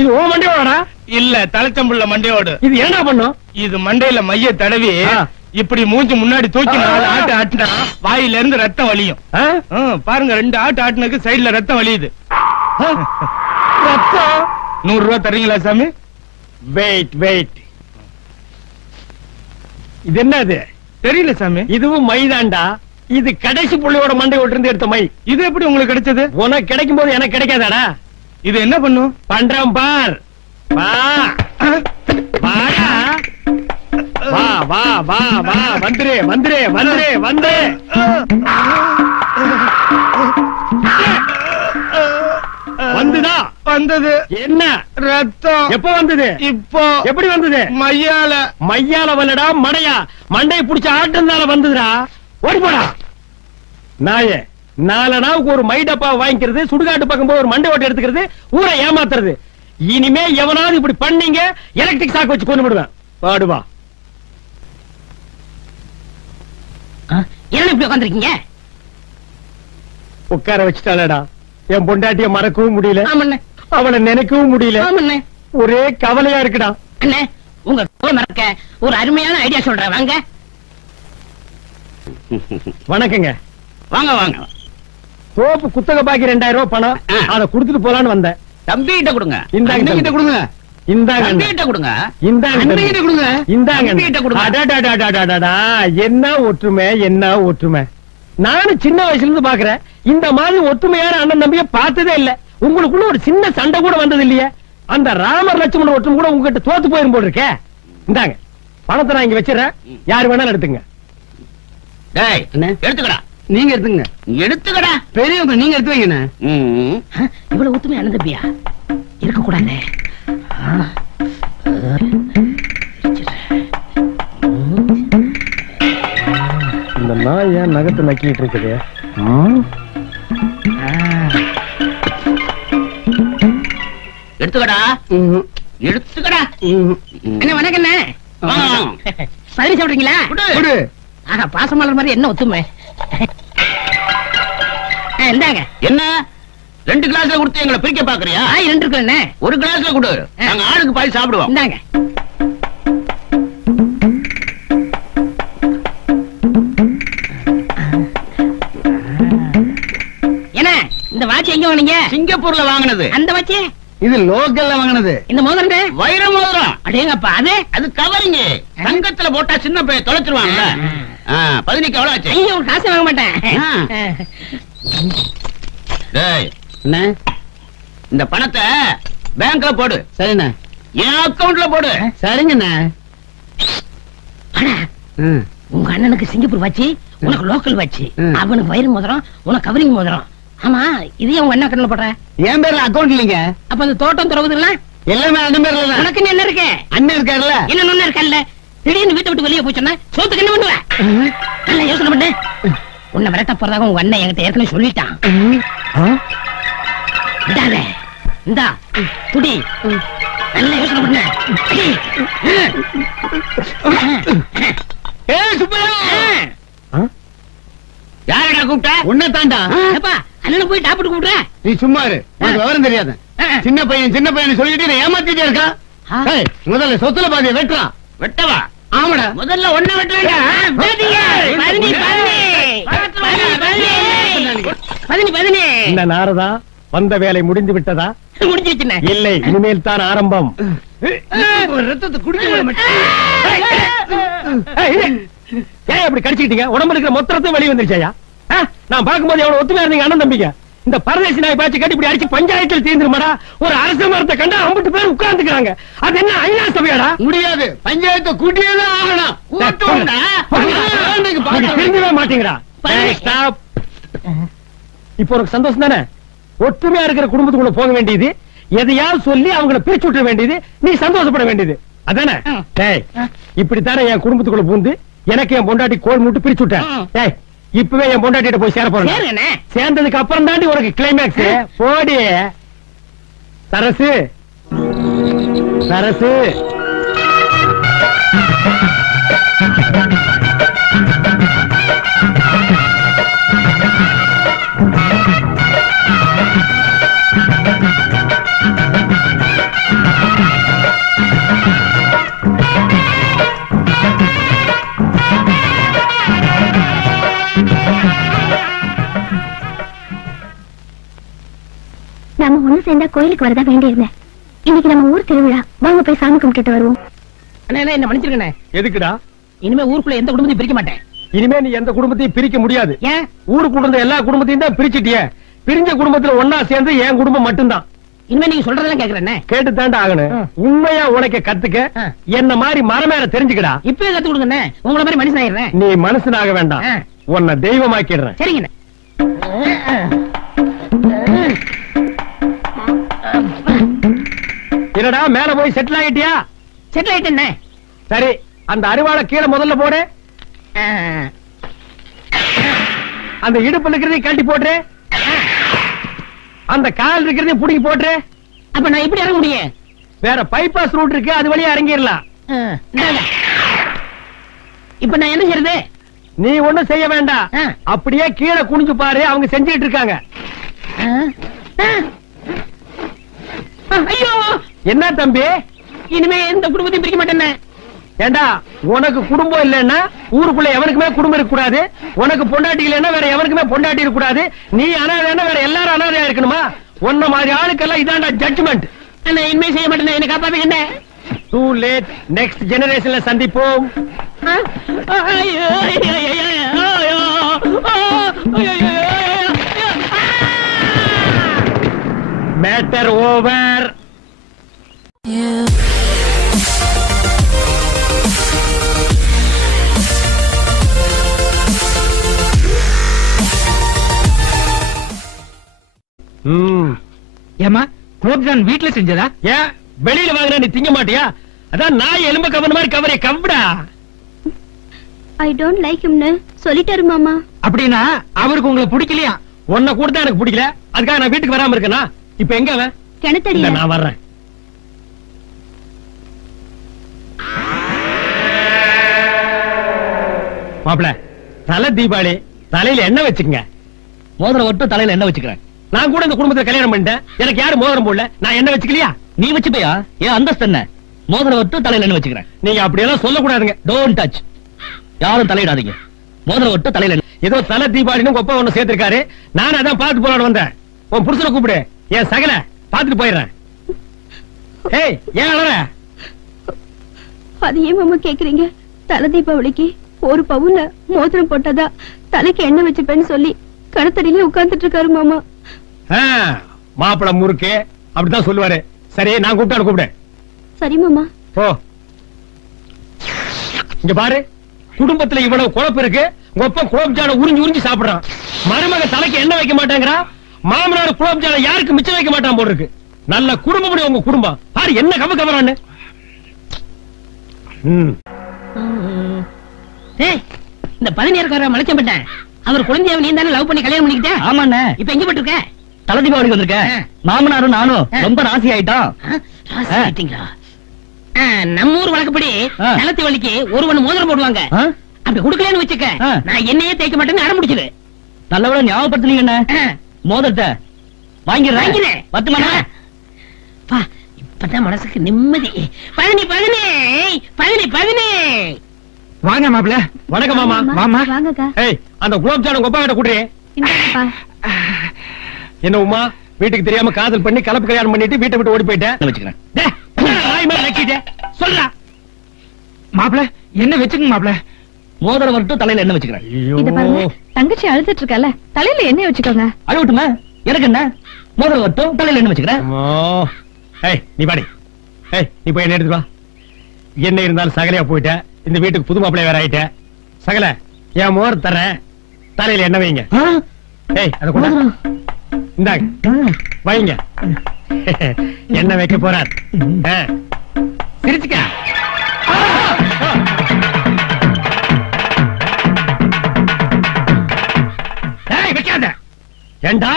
இது ஓ மண்டையோடா? இல்ல, தலைச்சம்புள்ள மண்டையோடு. இது என்ன பண்ணும்? இது மண்டையில மைய தடவி இப்படி மூஞ்சி முன்னாடி தூக்கி 4 ஆட்டு ஆட்டினா வாயில இருந்து ரத்தம் வலியும். பாருங்க, 2 ஆட்டு ஆட்டினுக்கு சைடுல ரத்தம் வலியுது. ரத்தம்? 100 ரூபாய் தரீங்களா சாமி? Wait wait. இது என்னது? தெரியல சாமி. இதுவும் மைதாண்டா. இது கடைசி புள்ளையோட மண்டை இருந்து எடுத்த மை. இது எப்படி உங்களுக்கு கிடைச்சது? உனக்கு கிடைக்கும் போது எனக்கு கிடைக்காதாடா? இது என்ன பண்ணும்? பண்றேன் பார். வா வாடா வா வா வா வா வந்துரு வந்துரு வந்துரு வந்து வந்துதா வந்தது. என்ன ரத்தம் எப்ப வந்தது? இப்போ எப்படி வந்தது? மையால. மையால வல்லடா மடையா மண்டையை புடிச்ச ஆட்டம்தால வந்ததுடா. ஓடி போடா நாயே. 4 நாவுக்கு ஒரு மை டப்பா வாங்கிக்கிறது, சுடுகாட்டு பக்கம் போய் ஒரு மண்டை ஓட்டு எடுத்துக்கிறது, ஊரை ஏமாத்துறது. இனிமே எவனாவது இப்படி பண்ணீங்க எலக்ட்ரிக் சாக்கு வச்சு கொண்டு விடுவேன். பாடுவா. என்ன இப்படி உட்காந்துருக்கீங்க? உட்கார வச்சுட்டாளடா. என் பொண்டாட்டிய மறக்கவும் முடியல, ஆமண்ணே அவளை நினைக்கவும் முடியல. ஆமண்ணே. ஒரே கவலையா இருக்குடா. அண்ணே உங்க கவலை மறக்க ஒரு அருமையான ஐடியா சொல்றேன், வாங்க. வணக்கங்க. வாங்க வாங்க. தோப்பு குத்தக பாக்கி 2000 ரூபாய் பணம், அதை கொடுத்துட்டு போலான்னு வந்தேன். தம்பி கிட்ட கொடுங்க. இந்தாங்க கிட்ட கொடுங்க. இந்தாங்க தம்பி கிட்ட கொடுங்க. இந்தாங்க தம்பி கிட்ட கொடுங்க. இந்தாங்க. தம்பி கிட்ட கொடுங்க. அடடடடடடடா, என்ன ஒற்றுமை என்ன ஒற்றுமை. நானும் சின்ன வயசுல இருந்து பாக்குறேன், இந்த மாதிரி ஒற்றுமையான அண்ணன் தம்பிய பார்த்ததே இல்ல. உங்களுக்குள்ள ஒரு சின்ன சண்டை கூட வந்தது இல்லையே. அந்த ராமர் லட்சுமணன் ஒற்றுமை கூட உங்ககிட்ட தோத்து போயிரும் போல் இருக்கே. இந்தாங்க பணத்தை நான் இங்க வச்சிடறேன், யாரு வேணாலும் எடுத்துங்க. டேய் எடுத்துக்கடா. நீங்க எடுத்துங்க. எடுத்துக்கடா. பெரியவங்க நீங்க எடுத்து வைங்க. இவ்வளவு ஒத்துமை அண்ணன் தம்பியா இருக்க கூடாது. இந்த நாய் ஏன் நகத்தை நக்கிட்டு இருக்குது? எடுத்துக்கடா. எடுத்துக்கடா. அண்ணே வணக்கம். பதினி சாப்பிடுறீங்களா? குடு. ஆஹா, பாசமலர் மாதிரி என்ன ஒத்துமை. இந்தாங்க. என்ன 2 கிளாஸ்ல கொடுத்து எங்களை பிரிக்க பாக்குறியா? 2 இருக்குல்ல. ஒரு கிளாஸ்ல கொடு, நாங்க ஆளுக்கு பாதி சாப்பிடுவோம். இந்தாங்க. என்ன இந்த வாட்ச் எங்க வாங்குனீங்க? சிங்கப்பூர்ல வாங்கினது. அந்த வாட்ச் இது லோக்கல்ல வாங்கினது. இந்த மோதிரம் வைர மோதிரம். அடேங்கப்பா, அது கவரிங்க. தங்கத்துல போட்டா சின்ன பையன் தொலைச்சிருவாங்கல்ல. 15க்கு எவ்வளவு ஆச்சு? ஐயோ காசு வாங்க மாட்டேன். டேய் என்ன? இந்த பணத்தை பேங்க்ல போடு. சரிண்ணே. என் அக்கவுண்ட்ல போடு. சரிங்கண்ணே. அண்ணா, உங்க அண்ணனுக்கு சிங்கப்பூர் வாட்சி, உனக்கு லோக்கல் வாட்சி. அவனுக்கு வயிறு மோதிரம், உனக்கு கவரிங் மோதிரம். ஆமா, இதையே உங்க அண்ணன் கண்ணுல போடுற? என் பேர்ல அக்கவுண்ட் இல்லைங்க. அப்ப அந்த தோட்டம் துறவுதுல எல்லாமே அண்ணன் பேர்ல தான். உனக்கு என்ன இருக்கு? அண்ணன் இருக்காருல்ல. என்ன ஒண்ணு இருக்கல்ல. திடீர்னு வீட்டை விட்டு வெளியே போச்சுன்னா சோத்துக்கு என்ன பண்ணுவ? நல்லா யோசனை பண்ணு. உன்னை விரட்ட போறதாக உங்க அண்ணன் என்கிட்ட ஏற்கனவே சொல்லிட்டான். விடாத. இந்தா துடி. நல்லா யோசனை பண்ணு. ஏய் சுப்பையா, யாரடா கூப்பிட்ட? உன்னை தாண்டா. ஏப்பா, அண்ணனை போய் டாப்பிட்டு கூப்பிடுற. நீ சும்மா இரு, உனக்கு விவரம் தெரியாது. சின்ன பையன் சொல்லிட்டு நீ ஏமாத்திட்டே இருக்கா. ஏய், முதல்ல சொத்துல பாதியை வெட்டுறான். வெட்டவா? ஆமாடா. முதல்ல ஒண்ண வெட்ட வேண்டாம். இந்த நாரதா வந்த வேலை முடிந்து விட்டதா? முடிஞ்சிருச்சுண்ணே. இல்லை, இனிமேல் தான் ஆரம்பம். ரத்தத்தை குடிக்க ஏன் அப்படி கடிச்சுக்கிட்டீங்க? உடம்புல இருக்கிற மொத்தத்தையும் வெளியே வந்துருச்சா? நான் பார்க்கும்போது எவ்வளவு ஒத்துமையா இருந்தீங்க அண்ணன் தம்பிங்க. இந்த பரதேசி நாய் பாய்ச்சி கட்டி இப்படி அடிச்சு பஞ்சாயத்தில் தீர்ந்துருமாடா. ஒரு அரச மரத்தை கண்டா 50 பேர் உட்கார்ந்துக்கிறாங்க. அது என்ன ஐநா சபையாடா? முடியாது. பஞ்சாயத்தை கூட்டியேதான் ஆகணும். தெரிஞ்சவே மாட்டீங்கடா. ஸ்டாப். இப்போ உனக்கு சந்தோஷம் தானே? ஒற்றுமையா இருக்கிற குடும்பத்துக்குள்ள போக வேண்டியது, எதையாவது சொல்லி அவங்கள பிரிச்சு விட்டுற வேண்டியது, நீ சந்தோஷப்பட வேண்டியது அதானே? இப்படித்தானே என் குடும்பத்துக்குள்ள பூந்து எனக்கு என் பொண்டாட்டி கோல் மூட்டு பிரிச்சு விட்டேன். இப்பவே என் பொண்டாட்டிட்ட போய் சேர போறேன். சேர்ந்ததுக்கு அப்புறம் தாண்டி உனக்கு கிளைமேக்ஸ். போடி சரசு. சரசு நாம ஒண்ணு சேர்ந்தா கோயிலுக்கு வரதா வேண்டியிருந்தேன். இன்னைக்கு நம்ம ஊர் திருவிழா, வாங்க போய் சாமி கும்பிட்டுட்டு வருவோம். அண்ணா என்ன மன்னிச்சிருக்கண்ணே. எதுக்குடா? இனிமே ஊருக்குள்ள எந்த குடும்பத்தையும் பிரிக்க மாட்டேன். இனிமே நீ எந்த குடும்பத்தையும் பிரிக்க முடியாது. ஏன்? ஊருக்குள்ள இருந்த எல்லா குடும்பத்தையும் தான் பிரிச்சிட்டியே. பிரிஞ்ச குடும்பத்துல ஒன்னா சேர்ந்து என் குடும்பம் மட்டும்தான். இனிமே நீங்க சொல்றதெல்லாம் கேக்குறேன். கேட்டுத்தாண்டா ஆகணும். உண்மையா உனக்கு கத்துக்க என்ன மாதிரி மரமேல தெரிஞ்சுக்கடா. இப்பவே கத்து கொடுங்க, உங்களை மாதிரி மனுஷன் ஆயிடுறேன். நீ மனுஷனாக வேண்டாம், உன்னை தெய்வமாக்கிடுறேன். சரிங்க. என்னடா மேல போய் செட்டில் ஆகிட்டியா? செட்டில் ஆயிட்டேன். சரி, அந்த அரிவாளை கீழே முதல்ல போடு. அந்த இடுப்பு இருக்கிறதையும் கட்டி போட்டுரு. அந்த கால் இருக்கிறதையும் புடிங்கி போட்டுரு. அப்ப நான் எப்படி இறங்க முடியும்? வேற பைபாஸ் ரூட் இருக்கு, அது வழியா இறங்கிடலாம். இப்ப நான் என்ன செய்யறது? நீ ஒண்ணும் செய்ய வேண்டாம், அப்படியே கீழே குனிஞ்சு பாரு, அவங்க செஞ்சுட்டு இருக்காங்க. ஐயோ, என்ன தம்பி, இனிமே எந்த குடும்பத்தையும் பிரிக்க மாட்டேன். ஏண்டா உனக்கு குடும்பம் இல்லைன்னா ஊருக்குள்ள எவனுக்குமே குடும்பம் இருக்க கூடாது. உனக்கு பொண்டாட்டி இல்லைன்னா வேற எவனுக்குமே பொண்டாட்டி இருக்க கூடாது. நீ அனாதைன்னா வேற எல்லாரும் அனாதையா இருக்கணுமா? உன்ன மாதிரி ஆளுக்கெல்லாம் இதாண்டா ஜட்ஜ்மெண்ட். நான் இனிமே செய்ய மாட்டேன், என்ன காப்பாத்துங்க. டூ லேட், நெக்ஸ்ட் ஜெனரேஷன்ல சந்திப்போம். Matter over. ஏமா குலோப்ஜான் வீட்டுல செஞ்சதா? ஏன் வெளியில வாங்குற நீ திங்க மாட்டியா? அதான் நாய் எலும்ப கவன மாதிரி கவரை கவ்டா. ஐ டோன்ட் லைக் ஹிம்னு சொல்லிட்டாரு மாமா. அப்படின்னா அவருக்கு உங்களை பிடிக்கலையா? உன்னை கூட தான் எனக்கு பிடிக்கல, அதுக்காக நான் வீட்டுக்கு வராம இருக்கேனா? இப்ப எங்க அவன்? கிணத்தடியில. நான் வர்றேன். மாப்பிள, தலை தீபாவளி, தலையில என்ன வச்சுக்கங்க. மோதிரம் ஒட்டு தலையில என்ன வச்சுக்கிறேன்? நான் கூட இந்த குடும்பத்துல கல்யாணம் பண்ணிட்டேன், எனக்கு யாரும் மோதிரம் போடல, நான் என்ன வச்சுக்கலையா? நீ வச்சுப்பையா? ஏன் அந்தஸ்து என்ன? மோதிரம் ஒட்டு தலையில என்ன வச்சுக்கிறேன்? நீங்க அப்படியெல்லாம் சொல்லக்கூடாதுங்க. Don't touch. யாரும் தலையிடாதீங்க. மோதிரம் ஒட்டு தலையில ஏதோ தலை தீபாவளின்னு கொப்ப ஒண்ணு சேர்த்திருக்காரு, நான் அதான் பார்த்து போலான்னு வந்தேன். உன் புருஷனை கூப்பிடு, என் சகல பார்த்துட்டு போயிடுறேன். ஏய், ஏன் அழற? அது ஏன் மாமா கேக்குறீங்க? தலை தீபாவளிக்கு ஒரு பவுன்ல மோதிரம் போட்டதா தலைக்கு எண்ணெய் வச்சுப்பேன்னு சொல்லி கடத்தடியில உட்கார்ந்துட்டு இருக்காரு மாமா. மாப்பிள முறுக்கு அப்படித்தான் சொல்லுவாரு. சரி, நான் கூப்பிட்டாலும் கூப்பிடு. சரி மாமா. ஓ, இங்க பாரு, குடும்பத்துல இவ்வளவு குழப்பம் இருக்கு. ஒப்பம் குலோப்ஜான உறிஞ்சி உறிஞ்சி சாப்பிடுறான். மருமக தலைக்கு எண்ணெய் வைக்க மாட்டேங்கிறா. மாமனார் குலோப்ஜான யாருக்கு மிச்சம் வைக்க மாட்டான் போல இருக்கு. நல்ல குடும்பம் உங்க குடும்பம். பாரு என்ன கவ கவரான்னு. இந்த 17 மலைச்சம்பட்டேன். அவர் குழந்தையாவை நீ தானே லவ் பண்ணி கல்யாணம் பண்ணிக்கிட்ட? ஆமாண்ணே. இப்ப எங்க போட்டுருக்க? தலை தீபாவளிக்கு வந்திருக்கேன். மாமனாரும் நானும் ரொம்ப ராசி ஆயிட்டோம். நம்ம ஊர் வழக்கப்படி தலை தீபாவளிக்கு ஒருவன் மோதிரம் போடுவாங்க. அப்படி குடுக்கலன்னு வச்சுக்க, நான் என்னையே தேய்க்க மாட்டேன்னு அடம் முடிச்சது. நல்லவள ஞாபகப்படுத்துனீங்க. மோதிரத்தை வாங்கிறேன். 10 மணி. இப்பதான் மனசுக்கு நிம்மதி. 15 வாங்க மாப்பிள்ள. வணக்கம் மாமா. மாமா வாங்கக்கா. ஏய், அந்த குலோப்ஜான கொப்பா கிட்ட குடுறே. இந்தாப்பா. என்ன உமா, வீட்டுக்கு தெரியாம காதல் பண்ணி கலப்பு கல்யாணம் பண்ணிட்டு வீட்டை விட்டு ஓடி போயிட்டேன். வச்சுக்கிறேன். சொல்றா மாப்பிள்ள, என்ன வச்சுங்க மாப்பிள்ள. மோதிரம் வரட்டும், தலையில என்ன வச்சுக்கிறேன். இத பாருங்க, தங்கச்சி அழுதுட்டு இருக்கல, தலையில எண்ணெய் வச்சுக்கோங்க. அழுவட்டுமா? எனக்கு என்ன? மோதிரம் வரட்டும், தலையில என்ன வச்சுக்கிறேன். ஏய், நீ பாடி. ஏய், நீ போய் என்ன எடுத்து வா. என்ன இருந்தாலும் சகலையா போயிட்ட, இந்த வீட்டுக்கு புது மாப்பிள்ளை வேற ஆயிட்ட. சகல, என் மோர் தரேன், தலையில என்ன வைங்க. ஏய், அத கொண்டா. இந்தாங்க, வைங்க. என்ன வைக்க போறார்? சிரிச்சுக்க. வைக்காத. ஏண்டா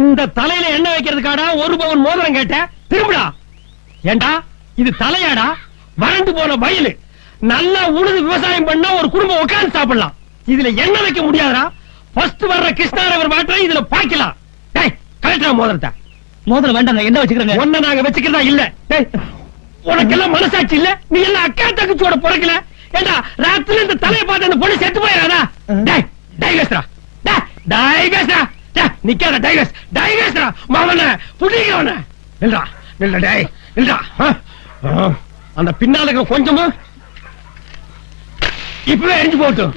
இந்த தலையில என்ன வைக்கிறதுக்காடா 1 பவுன் மோதிரம் கேட்ட? திரும்புடா. ஏண்டா இது தலையாடா? வறண்டு போன வயலு. நல்லா உழுது விவசாயம் பண்ணா ஒரு குடும்பம் உட்கார்ந்து சாப்பிடலாம். இதுல என்ன வைக்க முடியாதா? ஃபர்ஸ்ட் வர்ற கிருஷ்ணாரவர் வாட்டரை இதுல பாய்க்கலாம். டேய், கரெக்டா மோதிரத்தை. மோதிரம் வேண்டாங்க, என்ன வச்சுக்கிறேங்க. ஒன்ன நாங்க வச்சுக்கிறதா இல்ல. டேய், உனக்கெல்லாம் மனசாட்சி இல்ல? நீ எல்லாம் அக்கா தங்கச்சியோட பிறக்கல. ஏண்டா ராத்திரில இந்த தலையை பார்த்து அந்த பொண்ணு செத்து போயிடாதா? டேய், டைகஸ்ரா. டேய், டைகஸ்ரா. டேய், நிக்காத டைகஸ். டைகஸ்ரா. மாவன புடிங்கவன. நில்றா. நில்ல டேய். நில்றா. அந்த பின்னால கொஞ்சமா இப்பவே எரிஞ்சு போட்டும்.